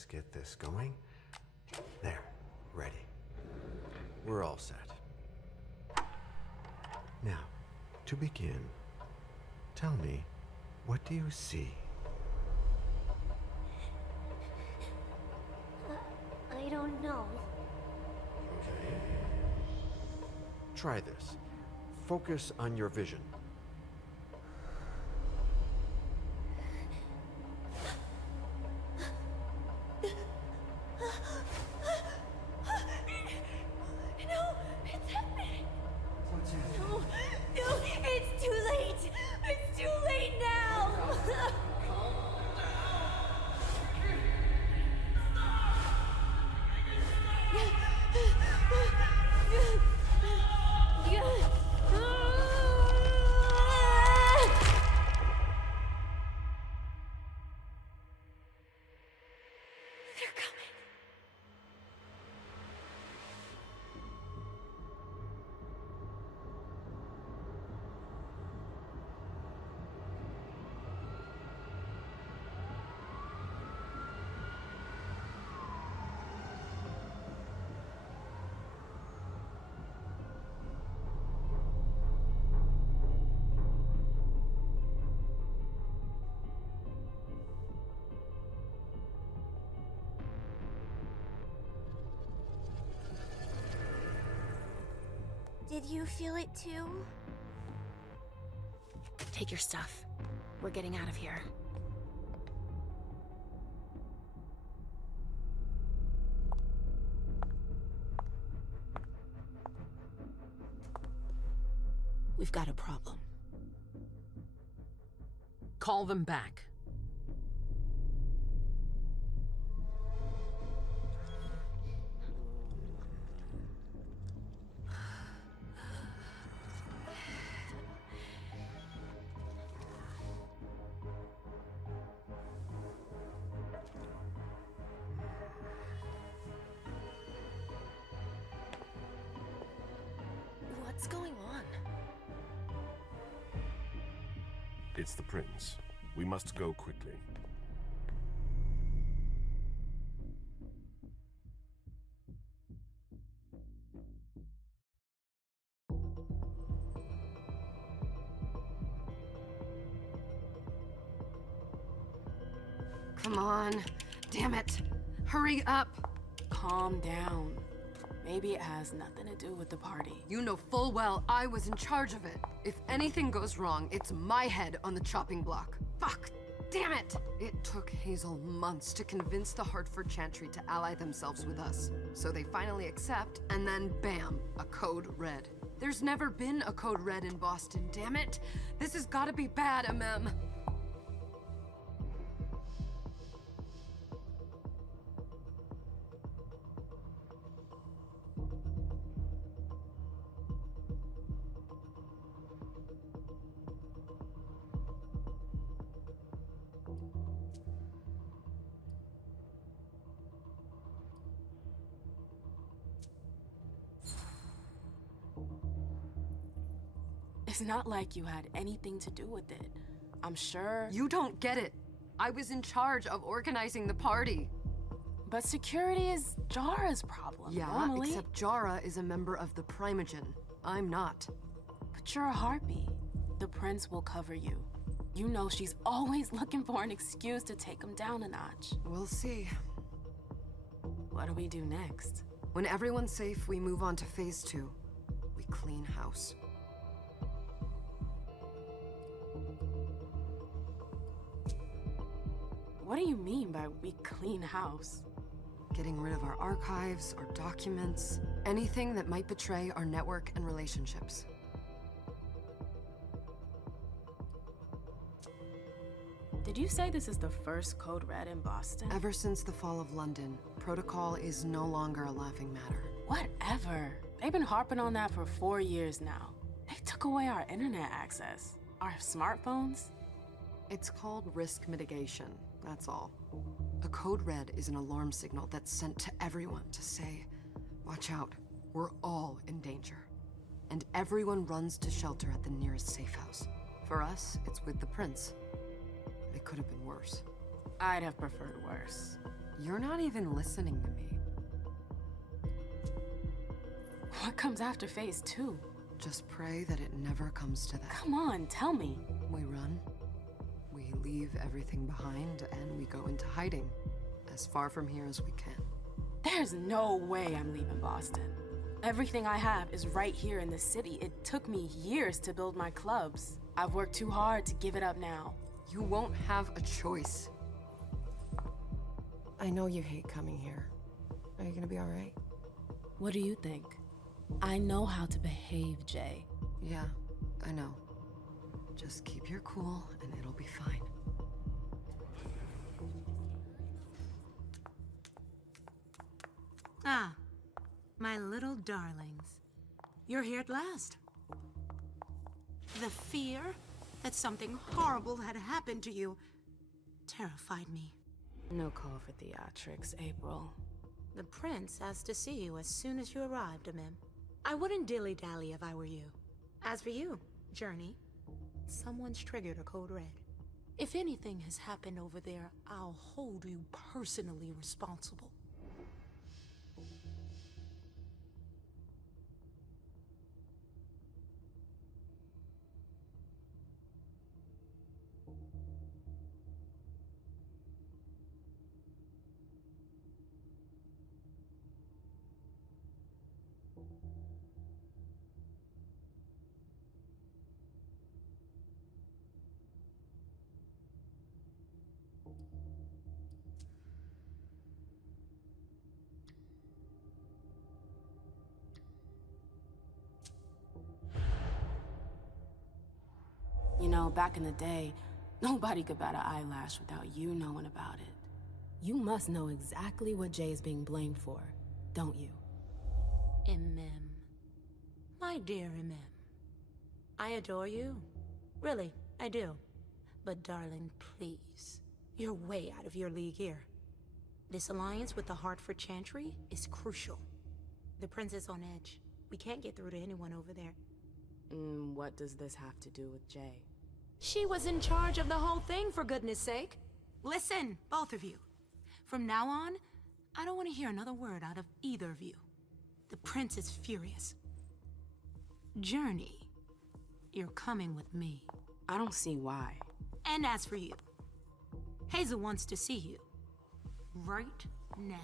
Let's get this going. There, ready. We're all set. Now, to begin, tell me, what do you see? I don't know. Okay. Try this. Focus on your vision. No, it's happening. No, it's too late. It's too late now. They're coming. Did you feel it too? Take your stuff. We're getting out of here. We've got a problem. Call them back. What's going on? It's the prince. We must go quickly. Come on. Damn it. Hurry up. Calm down. Maybe it has nothing to do with the party. You know full well I was in charge of it. If anything goes wrong, it's my head on the chopping block. Fuck. Damn it! It took Hazel months to convince the Hartford Chantry to ally themselves with us. So they finally accept, and then bam, a code red. There's never been a code red in Boston, damn it! This has gotta be bad, MM. It's not like you had anything to do with it. I'm sure. You don't get it. I was in charge of organizing the party. But security is Jara's problem. Yeah, normally. except Jara is a member of the Primogen. I'm not. But you're a harpy. The prince will cover you. You know she's always looking for an excuse to take him down a notch. We'll see. What do we do next? When everyone's safe, we move on to phase 2. We clean house. What do you mean by we clean house? Getting rid of our archives, our documents, anything that might betray our network and relationships. Did you say this is the first code red in Boston? Ever since the fall of London, protocol is no longer a laughing matter. Whatever. They've been harping on that for 4 years now. They took away our internet access. Our smartphones. It's called risk mitigation, that's all. A code red is an alarm signal that's sent to everyone to say, watch out, we're all in danger. And everyone runs to shelter at the nearest safe house. For us, it's with the prince. It could have been worse. I'd have preferred worse. You're not even listening to me. What comes after phase 2? Just pray that it never comes to that. Come on, tell me. We run. We leave everything behind and we go into hiding. As far from here as we can. There's no way I'm leaving Boston. Everything I have is right here in the city. It took me years to build my clubs. I've worked too hard to give it up now. You won't have a choice. I know you hate coming here. Are you gonna be all right? What do you think? I know how to behave, Jay. Yeah, I know. Just keep your cool and it'll be fine. Ah, my little darlings. You're here at last. The fear that something horrible had happened to you terrified me. No call for theatrics, April. The prince asked to see you as soon as you arrived, Amim. I wouldn't dilly-dally if I were you. As for you, Journey, someone's triggered a code red. If anything has happened over there, I'll hold you personally responsible. You know, back in the day, nobody could bat an eyelash without you knowing about it. You must know exactly what Jay's being blamed for, don't you? Imem. My dear Imem. I adore you. Really, I do. But darling, please. You're way out of your league here. This alliance with the Hartford Chantry is crucial. The prince is on edge. We can't get through to anyone over there. What does this have to do with Jay? She was in charge of the whole thing, for goodness sake. Listen, both of you. From now on, I don't want to hear another word out of either of you. The prince is furious. Journey, you're coming with me. I don't see why. And as for you, Hazel wants to see you. Right now.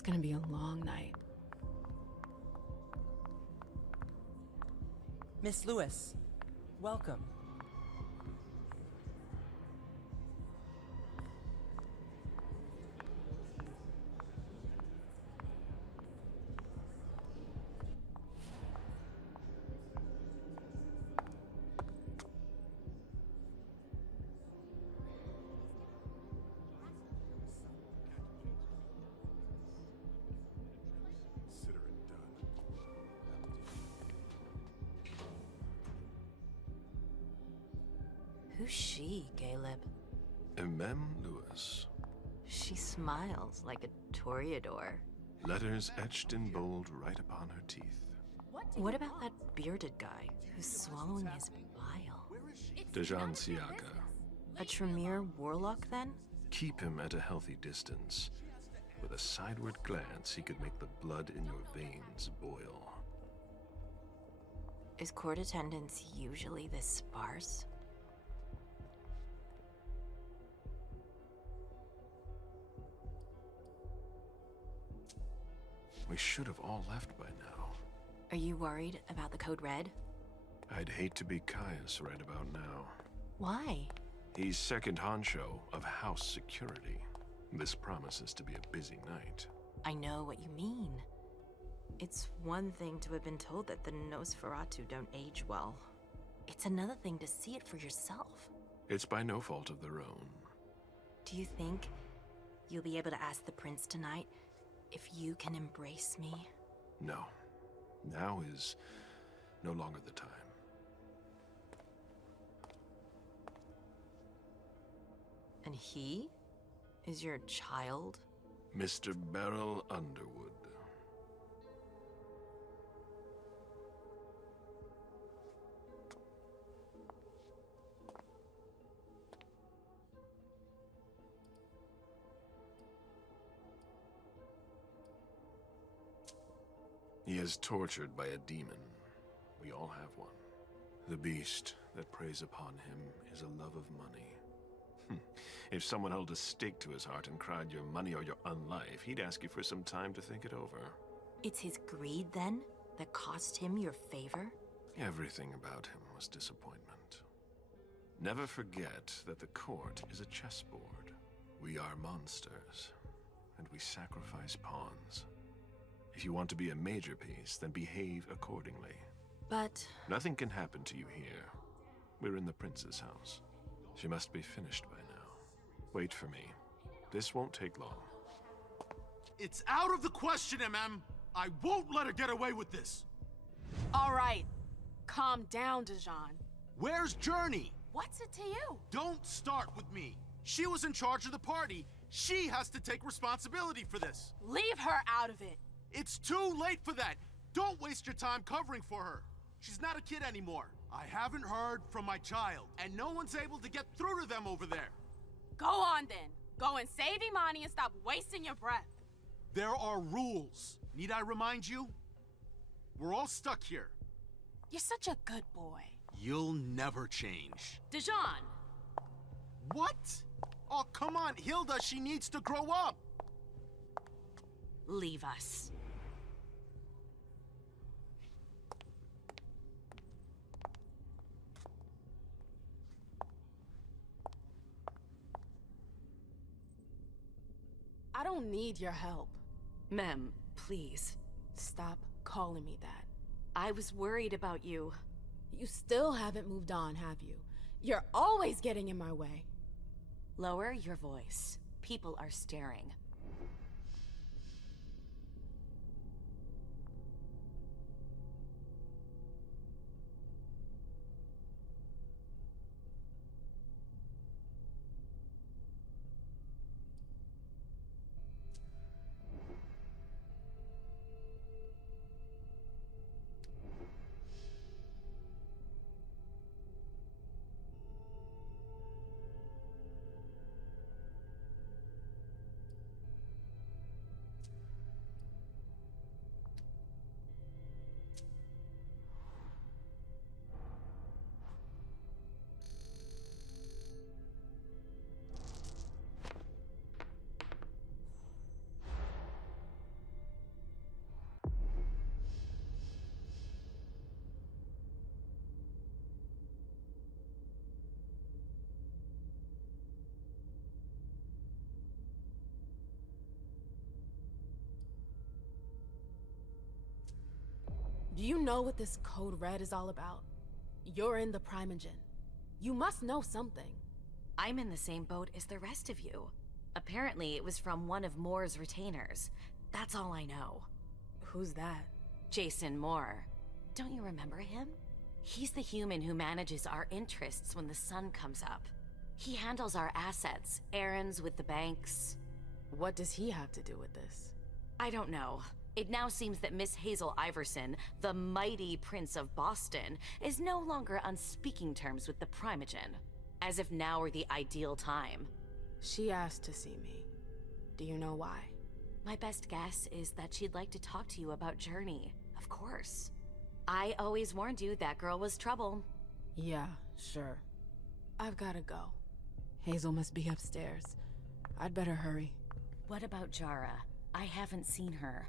It's gonna be a long night. Miss Lewis, welcome. Consider it done. Who's she, Caleb? Mem Lewis. She smiles like a toreador. Letters etched in bold right upon her teeth. What about that bearded guy who's swallowing his bile? Dejan Siaka. A Tremere warlock, then? Keep him at a healthy distance. With a sideward glance, he could make the blood in your veins boil. Is court attendance usually this sparse? We should have all left by now. Are you worried about the Code Red? I'd hate to be Caius right about now. Why? He's second honcho of house security. This promises to be a busy night. I know what you mean. It's one thing to have been told that the Nosferatu don't age well. It's another thing to see it for yourself. It's by no fault of their own. Do you think you'll be able to ask the prince tonight if you can embrace me? No. Now is no longer the time. And he is your child? Mr. Beryl Underwood. He is tortured by a demon. We all have one. The beast that preys upon him is a love of money. If someone held a stake to his heart and cried your money or your unlife, he'd ask you for some time to think it over. It's his greed, then, that cost him your favor? Everything about him was disappointment. Never forget that the court is a chessboard. We are monsters, and we sacrifice pawns. If you want to be a major piece, then behave accordingly. But Nothing can happen to you here. We're in the prince's house. She must be finished by now. Wait for me. This won't take long. It's out of the question, MM! I won't let her get away with this! All right, calm down, Dejan. Where's Journey? What's it to you? Don't start with me. She was in charge of the party. She has to take responsibility for this. Leave her out of it. It's too late for that. Don't waste your time covering for her. She's not a kid anymore. I haven't heard from my child, and no one's able to get through to them over there. Go on then. Go and save Imani and stop wasting your breath. There are rules. Need I remind you? We're all stuck here. You're such a good boy. You'll never change. Dejan! What? Oh, come on, Hilda, she needs to grow up. leave us. I don't need your help. Mem, please. Stop calling me that. I was worried about you. You still haven't moved on, have you? You're always getting in my way. Lower your voice. People are staring. Do you know what this Code Red is all about? You're in the Primogen. You must know something. I'm in the same boat as the rest of you. Apparently, it was from one of Moore's retainers. That's all I know. Who's that? Jason Moore. Don't you remember him? He's the human who manages our interests when the sun comes up. He handles our assets, errands with the banks. What does he have to do with this? I don't know. It now seems that Miss Hazel Iverson, the mighty Prince of Boston, is no longer on speaking terms with the Primogen. As if now were the ideal time. She asked to see me. Do you know why? My best guess is that she'd like to talk to you about Journey. Of course. I always warned you that girl was trouble. Yeah, sure. I've gotta go. Hazel must be upstairs. I'd better hurry. What about Jara? I haven't seen her.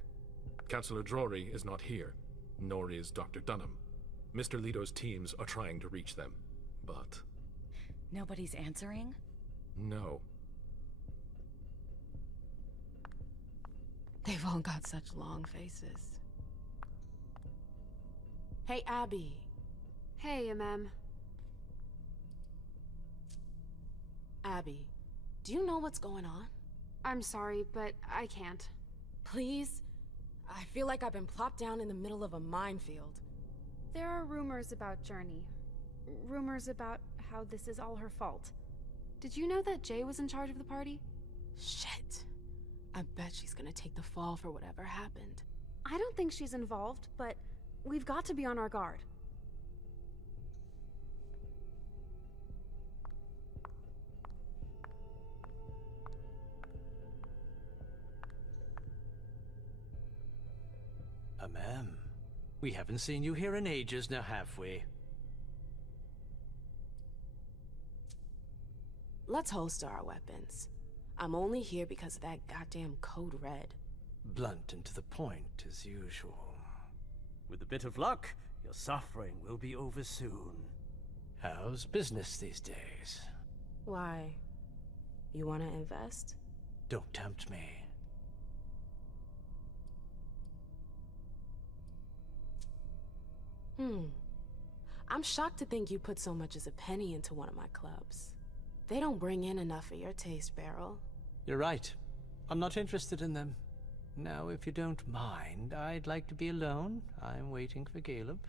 Councillor Drury is not here, nor is Dr. Dunham. Mr. Leto's teams are trying to reach them, but... Nobody's answering? No. They've all got such long faces. Hey, Abby. Hey, Abby, do you know what's going on? I'm sorry, but I can't. Please? I feel like I've been plopped down in the middle of a minefield. There are rumors about Journey. Rumors about how this is all her fault. Did you know that Jay was in charge of the party? Shit. I bet she's gonna take the fall for whatever happened. I don't think she's involved, but we've got to be on our guard. Ma'am, we haven't seen you here in ages now, have we? Let's holster our weapons. I'm only here because of that goddamn Code Red. Blunt and to the point, as usual. With a bit of luck, your suffering will be over soon. How's business these days? Why? You wanna invest? Don't tempt me. I'm shocked to think you put so much as a penny into one of my clubs. They don't bring in enough for your taste, Beryl. You're right. I'm not interested in them. Now, if you don't mind, I'd like to be alone. I'm waiting for Caleb.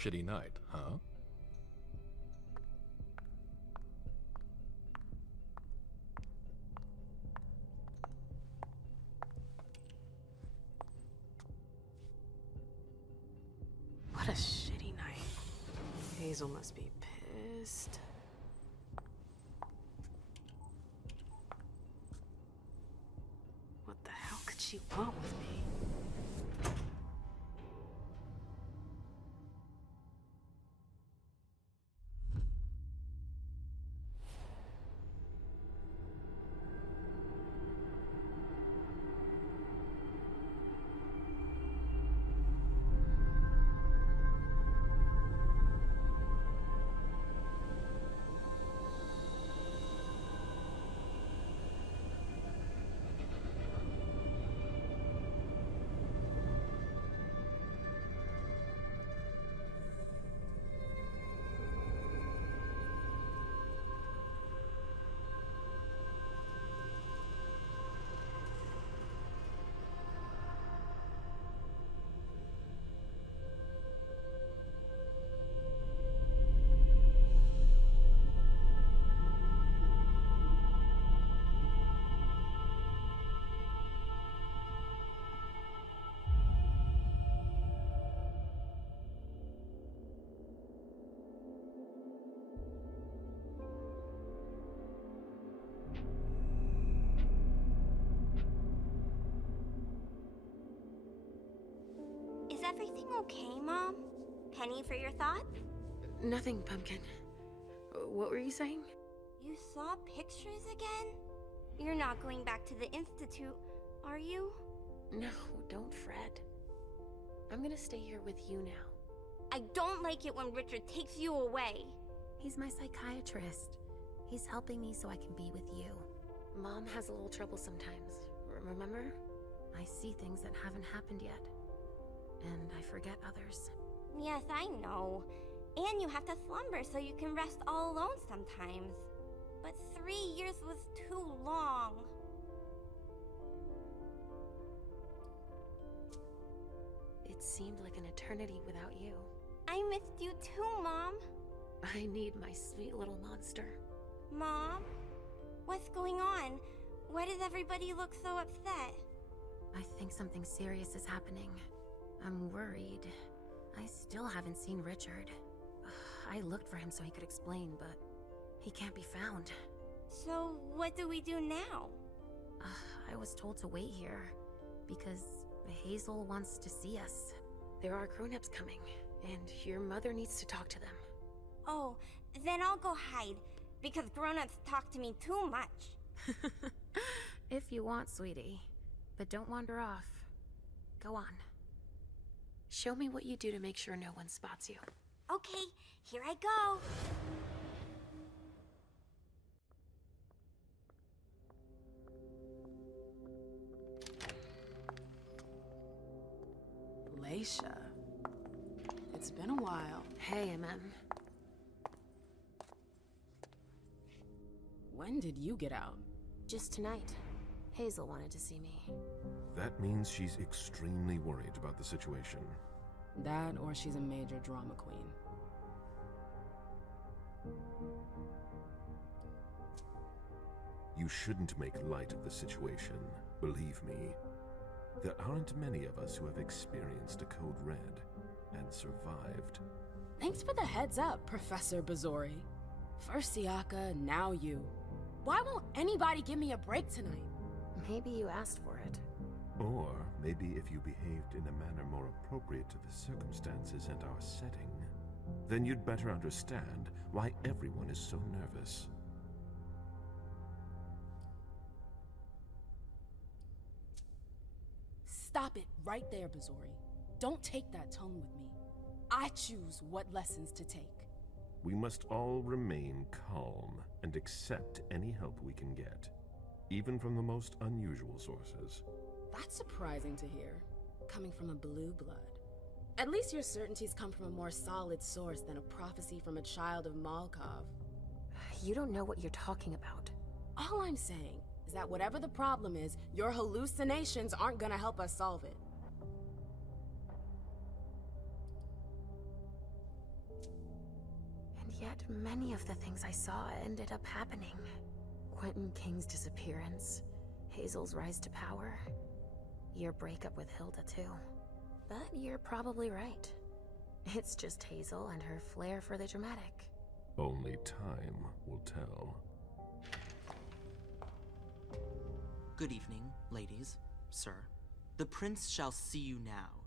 Shitty night, huh? What a shitty night. Hazel must be pissed. What the hell could she want with me? Is everything okay, Mom? Penny for your thoughts? Nothing, Pumpkin. What were you saying? You saw pictures again? You're not going back to the Institute, are you? No, don't fret. I'm gonna stay here with you now. I don't like it when Richard takes you away. He's my psychiatrist. He's helping me so I can be with you. Mom has a little trouble sometimes, remember? I see things that haven't happened yet. And I forget others. Yes, I know. And you have to slumber so you can rest all alone sometimes. But 3 years was too long. It seemed like an eternity without you. I missed you too, Mom. I need my sweet little monster. Mom? What's going on? Why does everybody look so upset? I think something serious is happening. I'm worried. I still haven't seen Richard. I looked for him so he could explain, but he can't be found. So, what do we do now? I was told to wait here, because Hazel wants to see us. There are grown-ups coming, and your mother needs to talk to them. Oh, then I'll go hide, because grown-ups talk to me too much. If you want, sweetie. But don't wander off. Go on. Show me what you do to make sure no one spots you. Okay, here I go. Leisha. It's been a while. Hey, MM. When did you get out? Just tonight. Hazel wanted to see me. That means she's extremely worried about the situation. That, or she's a major drama queen. You shouldn't make light of the situation, believe me. There aren't many of us who have experienced a Code Red and survived. Thanks for the heads up, Professor Bazori. First Siaka, now you. Why won't anybody give me a break tonight? Maybe you asked for it. Or maybe if you behaved in a manner more appropriate to the circumstances and our setting, then you'd better understand why everyone is so nervous. Stop it right there, Bazori. Don't take that tone with me. I choose what lessons to take. We must all remain calm and accept any help we can get, even from the most unusual sources. That's surprising to hear, coming from a blue blood. At least your certainties come from a more solid source than a prophecy from a child of Malkov. You don't know what you're talking about. All I'm saying is that whatever the problem is, your hallucinations aren't gonna help us solve it. Yet many of the things I saw ended up happening. Quentin King's disappearance, Hazel's rise to power, your breakup with Hilda too. But you're probably right. It's just Hazel and her flair for the dramatic. Only time will tell. Good evening, ladies, sir. The prince shall see you now.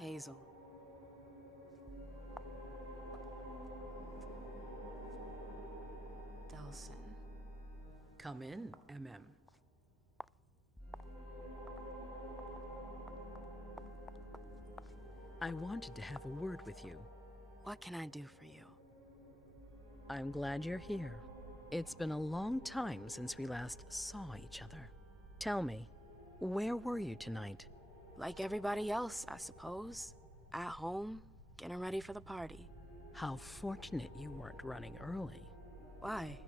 Hazel. Delsin. Come in, MM. I wanted to have a word with you. What can I do for you? I'm glad you're here. It's been a long time since we last saw each other. Tell me, where were you tonight? Like everybody else, I suppose. At home, getting ready for the party. How fortunate you weren't running early. Why?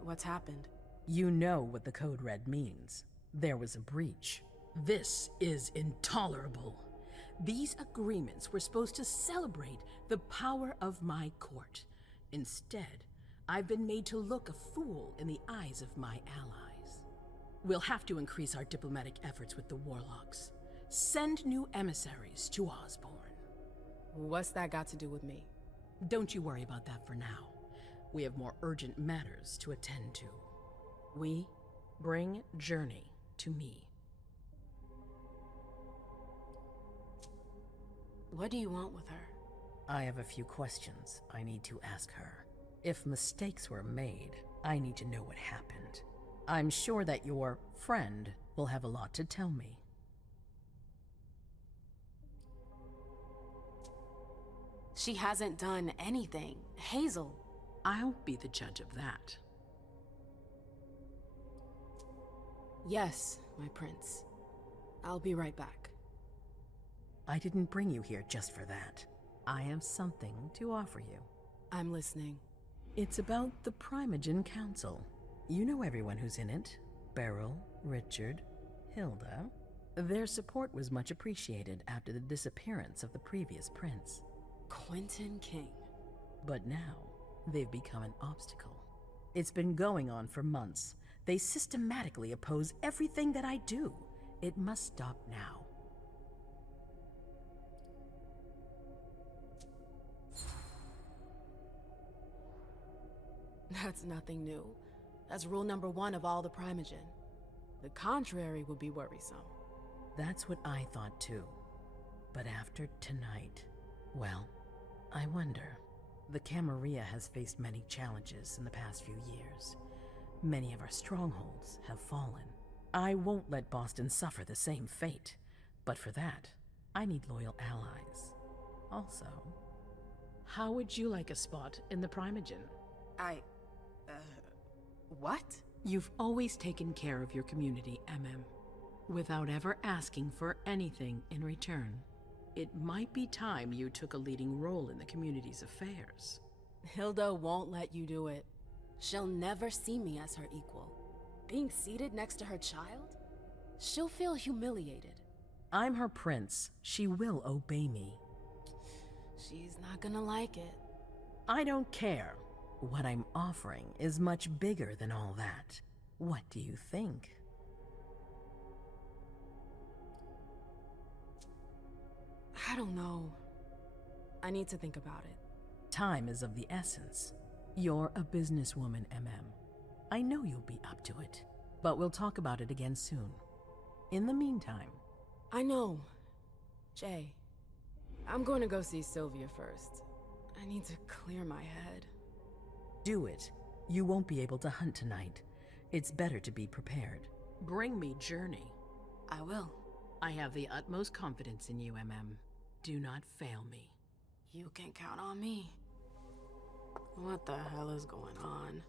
What's happened? You know what the Code Red means. There was a breach. This is intolerable. These agreements were supposed to celebrate the power of my court. Instead, I've been made to look a fool in the eyes of my allies. We'll have to increase our diplomatic efforts with the Warlocks. Send new emissaries to Osborne. What's that got to do with me? Don't you worry about that for now. We have more urgent matters to attend to. We bring Journey to me. What do you want with her? I have a few questions I need to ask her. If mistakes were made, I need to know what happened. I'm sure that your friend will have a lot to tell me. She hasn't done anything. Hazel. I'll be the judge of that. Yes, my prince. I'll be right back. I didn't bring you here just for that. I have something to offer you. I'm listening. It's about the Primogen Council. You know everyone who's in it. Beryl, Richard, Hilda. Their support was much appreciated after the disappearance of the previous prince. Quentin King. But now, they've become an obstacle. It's been going on for months. They systematically oppose everything that I do. It must stop now. That's nothing new. That's rule number 1 of all the Primogen. The contrary would be worrisome. That's what I thought too. But after tonight, well, I wonder. The Camarilla has faced many challenges in the past few years. Many of our strongholds have fallen. I won't let Boston suffer the same fate. But for that, I need loyal allies. Also, how would you like a spot in the Primogen? What? You've always taken care of your community, without ever asking for anything in return. It might be time you took a leading role in the community's affairs. Hilda won't let you do it. She'll never see me as her equal. Being seated next to her child? She'll feel humiliated. I'm her prince. She will obey me. She's not gonna like it. I don't care. What I'm offering is much bigger than all that. What do you think? I don't know. I need to think about it. Time is of the essence. You're a businesswoman, I know you'll be up to it, but we'll talk about it again soon. In the meantime... I know. Jay, I'm going to go see Sylvia first. I need to clear my head. Do it. You won't be able to hunt tonight. It's better to be prepared. Bring me Journey. I will. I have the utmost confidence in you, Do not fail me. You can count on me. What the hell is going on?